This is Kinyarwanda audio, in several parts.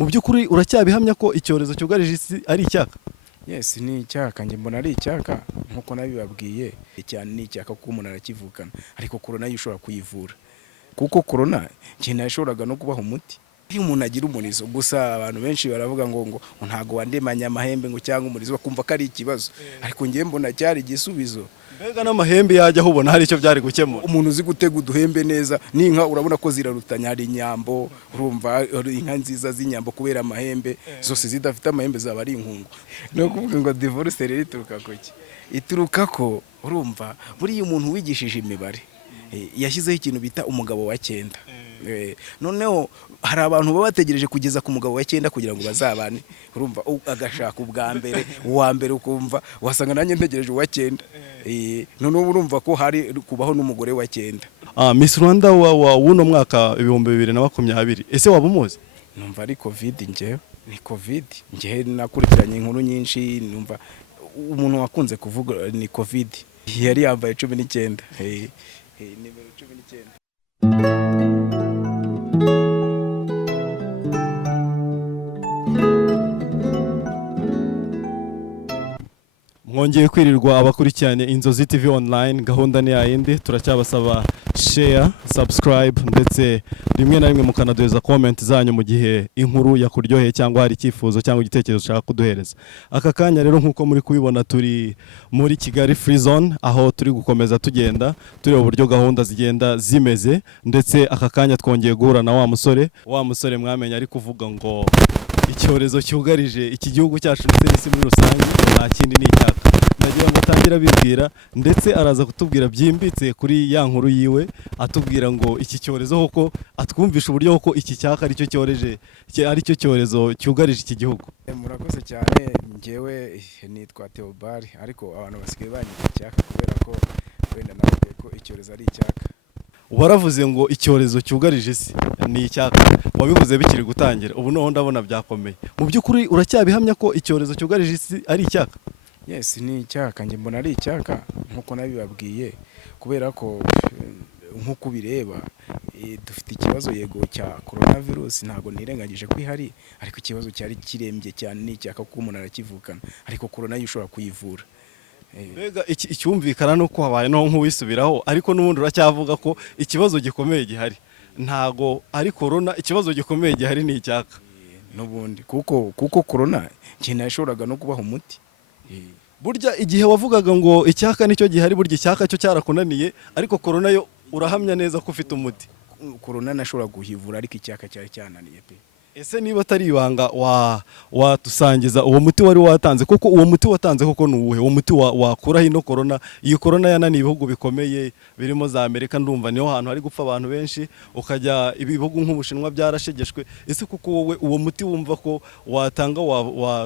mu by'ukuri uracyabihamya ko icyorezo cyugarije isi ari icyaka? Yes, ni icyaka, njye mbona ari icyaka nkuko nabibabwiye, cyane ni icyaka kuko umuntu arakivukana, ariko corona yo ushobora kuyivura, kuko corona cyane yashoboraga no kubaho umuti iyo umuntu agira umurizo. Gusa abantu benshi baravuga ngo ntago wandemanya amahembe ngo cyangwa umurizo, bakumva ko ari ikibazo, ariko njye mbona cyari igisubizo. Mbega n'amahembe yajya ubona hari icyo byari gukemura. Umuntu uzi gutega uduhembe neza, n'inka urabona ko zirarutanya, hari inyambo, urumva inka nziza z'inyambo kubera amahembe, zose zidafite amahembe zaba ari inkungu. No kuvuga ngo divorce rero ituruka kuki? Ituruka ko urumva buriya umuntu wigishije imibare yashyizeho ikintu bita umugabo wa 9. Noneho hari abantu baba bategereje kugeza ku mugabo wa 9 kugira ngo bazabane, urumva agashaka ubwa mbere, uwa mbere ukumva wasanga nanjye ntegereje uwa 9. Noneho urumva ko hari kubaho n'umugore wa 9. Miss Rwanda wa wuno mwaka 2020, ese waba umuzi? Numva ari covid, njyewe ni covid, njyewe nakurikiranye inkuru nyinshi, numva umuntu wakunze kuvuga ni covid. Yari yambaye 19, nimero 19. Mwongeye kwirirwa abakurikiranye Inzozi TV online, gahunda ni yayindi, turacyabasaba share, subscribe ndetse rimwe na rimwe mukanaduheza comment zanyu mu gihe inkuru yakuryoheye cyangwa hari icyifuzo cyangwa igitekerezo ushaka kuduhereza. Aka kanya rero nkuko muri kubibona turi muri Kigali Free Zone, aho turi gukomeza tugenda tureba uburyo gahunda zigenda zimeze, ndetse aka kanya twongeye guhura na wa musore mwamenye ari kuvuga ngo icyorezo cyugarije iki gihugu cyacu ndetse n'isi muri rusange nta kindi ni icyaka. Nagira ngo atangira bibwira, ndetse araza kutubwira byimbitse kuri ya nkuru yiwe, atubwira ngo iki cyorezo hoko atwumvisha uburyo hoko iki cyaka ari cyo cyorezo cyugarije iki gihugu. Murakoze cyane, njyewe nitwa Theobald, ariko abantu basigaye banyita icyaka kubera ko wenda navuye ko icyorezo ari icyaka. Waravuze ngo icyorezo cyugarije isi ni icyaka, wabivuze bikiri gutangira, ubu noneho ndabona byakomeye. Mu by'ukuri uracyabihamya ko icyorezo cyugarije isi ari icyaka? Yes, ni icyaka, njye mbona ari icyaka nkuko nabibabwiye, kubera ko nkuko ubireba dufite ikibazo yego cya coronavirus, ntago nirengagije ko ihari, ariko ikibazo cyari kirembye cyane ni icyaka kuko umuntu arakivukana, ariko corona yo ushobora kuyivura. Mbega icyumvikana nuko habaye no nk'uwisubiraho, ariko n'ubundi uracyavuga ko ikibazo gikomeye gihari ntago ari corona, ikibazo gikomeye gihari ni icyaka n'ubundi, kuko corona cyane yashoboraga no kubaho umuti. Burya igihe wavugaga ngo icyaka nicyo gihari, burya icyaka cyo cyarakunaniye, ariko corona yo urahamya neza ko ufite umuti. Corona nashobora guhivura, ariko icyaka cyari cyananiye pe. Ese niba atari ibanga watusangiza uwo muti wari watanze, koko uwo muti watanze koko ni uwuhe? Uwo muti wakuraho ino corona, iyi corona yananiye ibihugu bikomeye birimo za Amerika, ndumva niho hantu hari gupfa abantu benshi, ukajya ibihugu nk'Ubushinwa byarashegeshwe. Ese kuko wowe uwo muti wumva ko watanga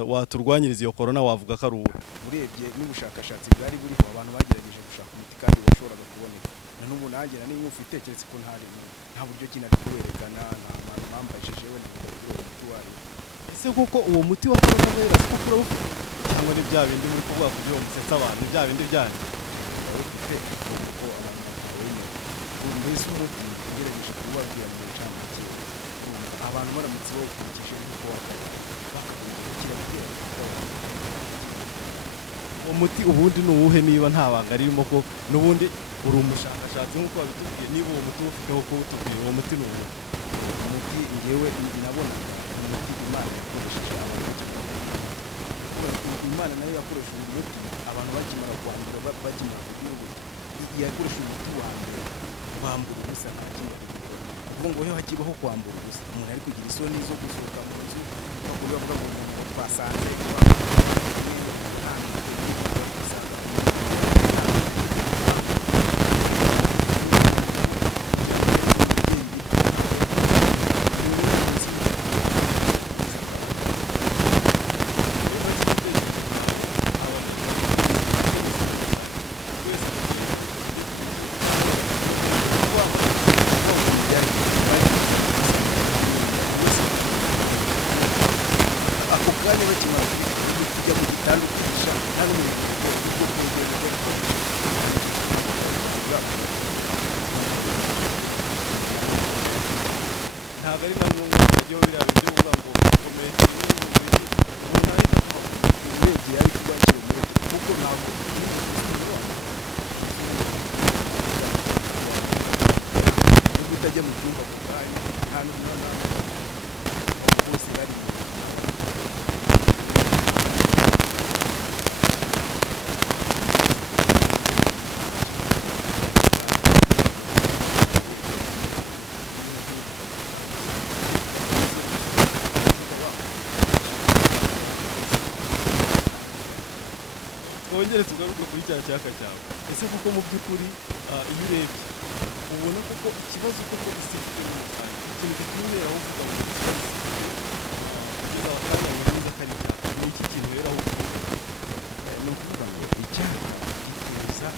waturwanyiriza iyo corona, wavuga ko ari uwo? Urebye n'ubushakashatsi bwari buriho, abantu bagerageje gushaka umuti kandi washoboraga kuboneka. N'ubu nanjye niba ufite keretse ko nta buryo kina kwerekana, nta mpambajije we n'umuti wayo. Ese kuko uwo muti wa coronavirus kuko urawufite cyangwa ni bya bindi muri kuvuga kugira ngo musetsa abantu, bya bindi byanyu? Ufite kuko abantu mbese umuti ugerageje kubabwira mu ncamake, abantu baramutse bawukurikije kuko bakakira gutera. Uwo muti ubundi ni uwuhe niba nta banga ririmo ko n'ubundi uri umushakashatsi nk'uko wabitubwiye? Niba uwo muti ufiteho ko utubwiye uwo muti ni uwuhe? Umuti njyewe nabona umuti Imana yakoresheje abantu, Imana nayo yakoresheje umuti abantu bakimara kwandura, bakimara kugira ubuti, yakoresheje umuti wa mbere kwambura ubusa, nta kindi kuvuga ngo heho hakibaho kwambura ubusa. Umuntu ari kugira isoni zo gusohoka mu nzu, bakuru bavuga ngo umuntu twasanze ntabwo ari na ngombwa ko biriya bintu bivuga ngo twongere tugaruke kuri cya cyaka cyawe. Ese kuko mu by'ukuri iyo urebye ubona koko ikibazo koko isi ifite mu Rwanda ikintu gitumira aho uvuga ngo kugeza akanya mwiza kari cyaka ni iki kintu rero aho ni ukuvuga ngo icyaha gifuza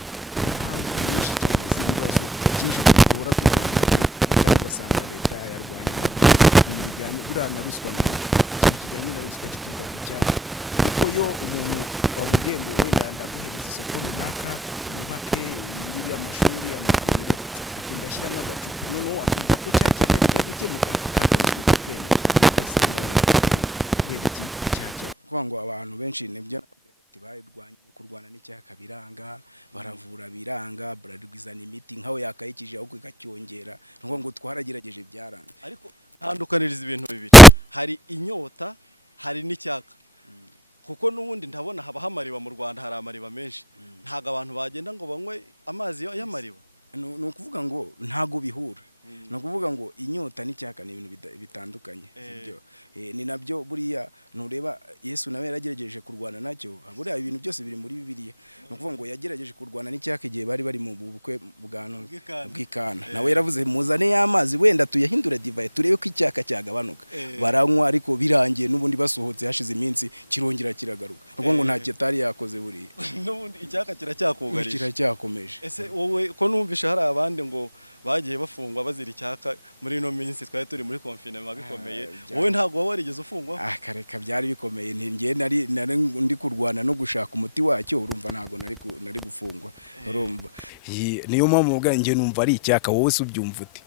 niyo mpamvu mu bwanjye numva ari icyaka wowe se ubyumva ute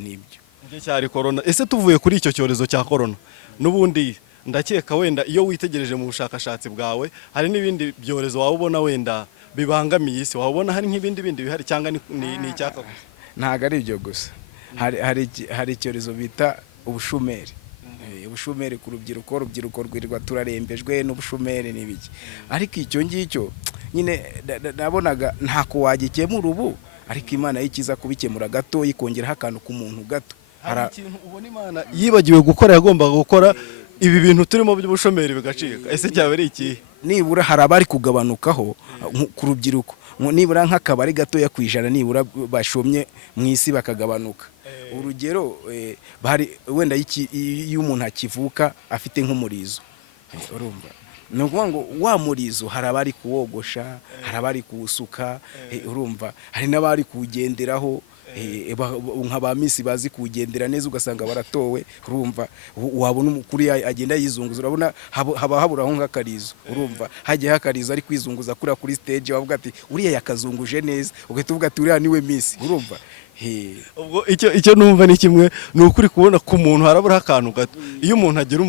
nibyo igihe cyari corona. Ese tuvuye kuri icyo cyorezo cya corona n'ubundi ndakeka wenda iyo witegereje mu bushakashatsi bwawe hari n'ibindi byorezo waba ubona wenda bibangamiye isi, waba ubona hari nk'ibindi bihari cyangwa ni icyaka gusa? ntabwo ari ibyo gusa, hari icyorezo bita ubushomeri. Ubushomeri ku urubyiruko rwirirwa turarembejwe n'ubushomeri n'ibiki, ariko icyo ngicyo nyine nabonaga ntako wagikemura ubu, ariko Imana yikiza kubikemura gato ikongeraho akantu ku muntu gato. Hari ikintu ubona Imana yibagiwe gukora, yagombaga gukora ibi bintu turimo by'ubushomeri bigacika. Ese cyaba ari iki? Nibura hari abari kugabanukaho ku rubyiruko, nibura nk'akabari gatoya ku ijana nibura bashomye mu isi bakagabanuka. Urugero wenda iyo umuntu akivuka afite nk'umurizo, urumva ni ukuvuga ngo wa murizo hari abari kuwogosha, hari abari kuwusuka, urumva hari n'abari kuwugenderaho, nka ba misi bazi kuwugendera neza ugasanga baratowe, urumva wabona umukuru agenda yizunguza, urabona haba haburaho nk'akarizo, urumva hagiye hakarizo ari kwizunguza kuri stage, wavuga ati uriya yakazunguje neza, ugahita uvuga ati uriya niwe misi, urumva. Ubwo icyo numva ni kimwe, ni ukuri kubona ku muntu harabura akantu gato iyo umuntu agira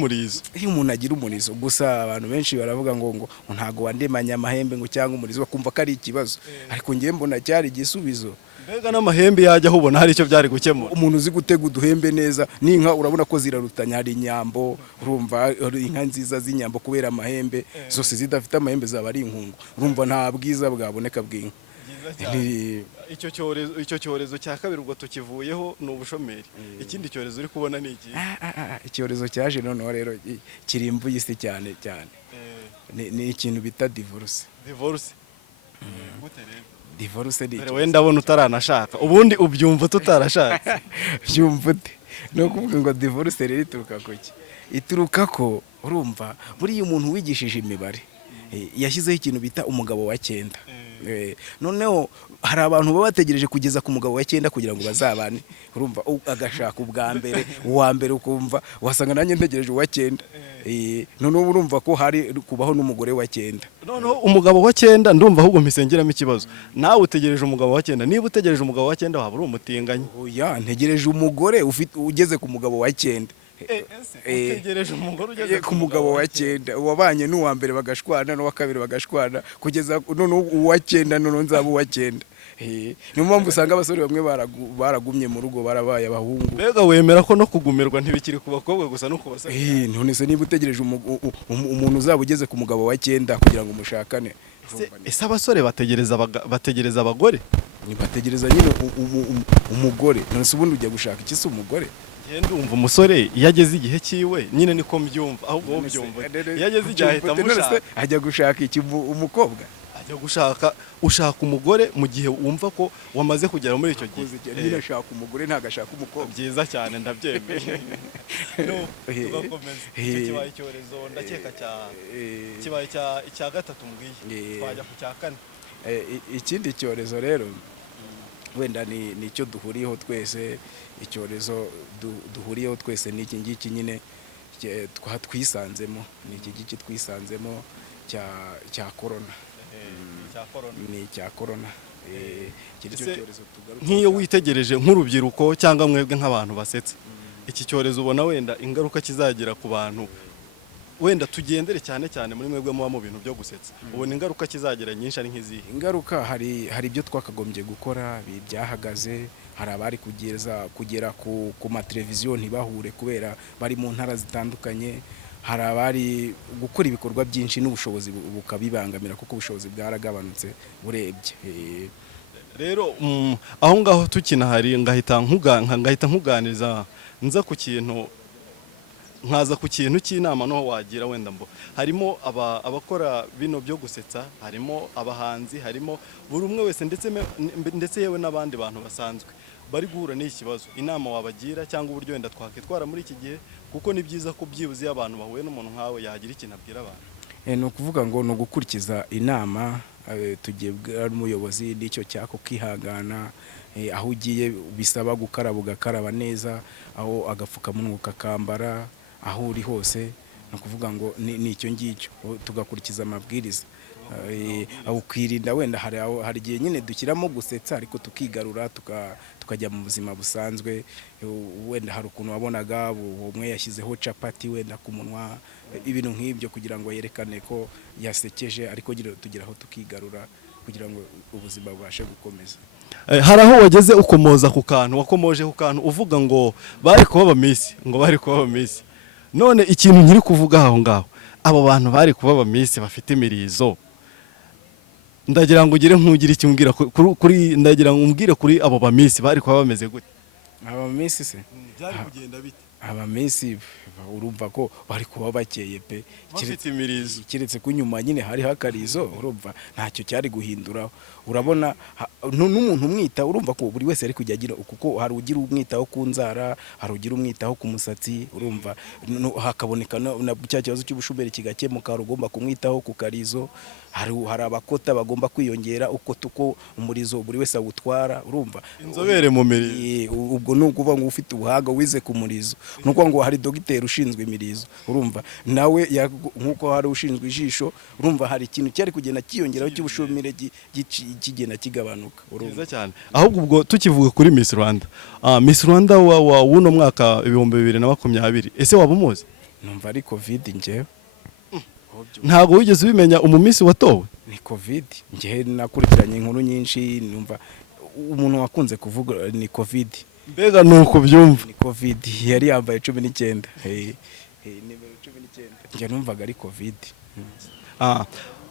umurizo. Gusa abantu benshi baravuga ngo ntago wandemanya amahembe ngo cyangwa umurizo, bakumva ko ari ikibazo, ariko ngiye mbona cyari igisubizo. Mbega n'amahembe yajya ubona hari icyo byari gukemura. Umuntu uzi gutega uduhembe neza, n'inka urabona ko zirarutanya, hari inyambo, urumva inka nziza z'inyambo kubera amahembe, zose zidafite amahembe zaba ari inkungu, urumva nta bwiza bwaboneka bw'inka. Icyo cyorezo cya kabiri ubwo tukivuyeho ni ubushomeri. Ikindi cyorezo uri kubona ni iki? Icyorezo cyaje noneho rero kirimbuye isi cyane cyane, ni ikintu bita divorce. Gute rero? Divorce ni wenda abona utaranashaka, ubundi ubyumva tutarashatse. Byumva ute? Ni ukuvuga ngo divorce rero ituruka kuki? Ituruka ko urumva buriya umuntu wigishije imibare yashyizeho ikintu bita umugabo wa 9. Noneho hari abantu baba bategereje kugeza ku mugabo wa 9 kugira ngo bazabane, urumva agashaka uwa mbere ukumva wasanga nanjye ntegereje uwa 9. Noneho urumva ko hari kubaho n'umugore wa 9. Noneho umugabo wa 9 ndumva ahubwo mpisengeramo ikibazo. Nawe utegereje umugabo wa 9, niba utegereje umugabo wa 9 waba uri umutinganyi. Oya, ntegereje umugore ugeze ku mugabo wa 9. Utegereje umugore ugeze ku mugabo wa 9, wabanye n'uwa mbere bagashwana n'uwa kabiri bagashwana kugeza none uwa 9 none nzaba uwa 9. Niyo mpamvu usanga abasore bamwe baragumye mu rugo barabaye abahungu. Mbega wemera ko no kugumirwa ntibikiri ku bakobwa gusa no ku basore? None se niba utegereje umuntu uzaba ugeze ku mugabo wa 9 kugira ngo mushakane. Ese abasore bategereza abagore? Bategereza nyine umugore. None se ubundi ujya gushaka iki se umugore? Genda umva umusore iyo ageze igihe cyiwe nyine niko mbyumva ahubwo wowe byumva iyo ageze igihe ahita amushaka ajya gushaka iki umukobwa ajya ushaka umugore mu gihe wumva ko wamaze kugera muri icyo gihe nyine ashaka umugore ntabwo ashaka umukobwa byiza cyane ndabyemeye tugakomeza icyo kibaye icyorezo ndakeka kibaye icya gatatu mbwiye twajya ku cya kane ikindi cyorezo rero wenda ni icyo duhuriyeho twese icyorezo duhuriyeho twese ni iki ngiki nyine twisanzemo ni iki ngiki twisanzemo cya korona ni icya korona nk'iyo witegereje nk'urubyiruko cyangwa mwebwe nk'abantu basetse iki cyorezo ubona wenda ingaruka kizagira ku bantu wenda tugendere cyane cyane muri mwebwe muba mu bintu byo gusetsa ubona ingaruka kizagira nyinshi ari nk'izihe ingaruka hari ibyo twakagombye gukora byahagaze hari abari kugera ku mateleviziyo ntibahure kubera bari mu ntara zitandukanye hari abari gukora ibikorwa byinshi n'ubushobozi bukabibangamira kuko ubushobozi bwaragabanutse urebye rero aho ngaho tukinahari ngahita nkuganiriza nza ku kintu nkaza ku kintu cy'inama no wagira wenda mbo harimo abakora bino byo gusetsa harimo abahanzi harimo buri umwe wese ndetse yewe n'abandi bantu basanzwe bari guhura n'iki kibazo inama wabagira cyangwa uburyo wenda twakitwara muri iki gihe kuko ni byiza ko byibuze abantu bahuye n'umuntu nkawe yagira ikintu abwira abantu ni ukuvuga ngo ni ugukurikiza inama tugibwa n'umuyobozi n'icyo cyako kwihangana aho ugiye bisaba ugakaraba neza aho agapfukamunwa ukakambara aho uri hose ni ukuvuga ngo ni icyo ngicyo tugakurikiza amabwiriza ukwirinda wenda hari igihe nyine dushyiramo gusetsa ariko tukigarura tukajya mu buzima busanzwe wenda hari ukuntu wabonaga umwe yashyizeho capati wenda ku munwa ibintu nk'ibyo kugira ngo yerekane ko yasekeje ariko tugeraho tukigarura kugira ngo ubuzima bubashe gukomeza hari aho wageze ukomoza ku kantu wakomoje ku kantu uvuga ngo bari kuba abamisi none ikintu nkiri kuvuga aho ngaho abo bantu bari kuba abamisi bafite imirizo ndagira ngo ugire nk'ugira ikimbwira kuri ndagira ngo umbwire kuri abo bamisi bari kuba bameze gute abamisi se byari kugenda bite abamisi urumva ko bari kuba bakeye pe bafite imirizo kiretse ko nyuma nyine hari hakarizo urumva ntacyo cyari guhinduraho urabona n'umuntu umwita urumva ko buri wese ari kujya agira kuko hari ugira umwitaho ku nzara hari ugira umwitaho ku musatsi urumva hakaboneka na cya kibazo cy'ubushomeri kigakemuka hari ugomba kumwitaho ku karizo hari abakota bagomba kwiyongera uko umurizo buri wese awutwara urumva inzobere mu mirizo ubwo ni ukuvuga ngo ufite ubuhanga wize ku murizo ni ukuvuga ngo hari dogiteri ushinzwe imirizo urumva nawe nk'uko hari ushinzwe ijisho urumva hari ikintu cyari kugenda kiyongeraho cy'ubushomeri kigenda kigabanuka urumva cyane ahubwo ubwo tukivuga kuri Miss Rwanda Miss Rwanda w'uno mwaka 2020 ese waba umuzi numva ari covid njyewe ntabwo wigeze ubimenya umumisi watowe ni covid njyewe nakurikiranye inkuru nyinshi numva umuntu wakunze kuvuga ni covid mbega nuko byumva ni covid yari yambaye 19 nimero 19 njye numvaga ari covid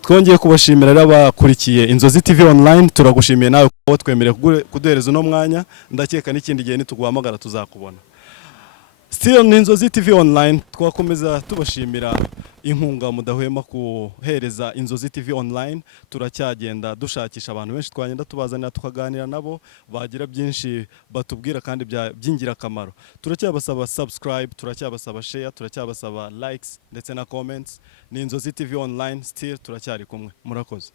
twongeye kubashimira abakurikiye Inzozi TV online turagushimiye nawe ko twemereye kuduhereza uno mwanya ndakeka n'ikindi gihe nituguhamagara tuzakubona still ni Inzozi TV online twakomeza tubashimira inkunga mudahwema kuhereza Inzozi TV online turacyagenda dushakisha abantu benshi twagenda tubazanira tukaganira nabo bagira byinshi batubwira kandi by'ingirakamaro turacyabasaba subscribe turacyabasaba share turacyabasaba likes ndetse na comments ni Inzozi TV online still turacyari kumwe murakoze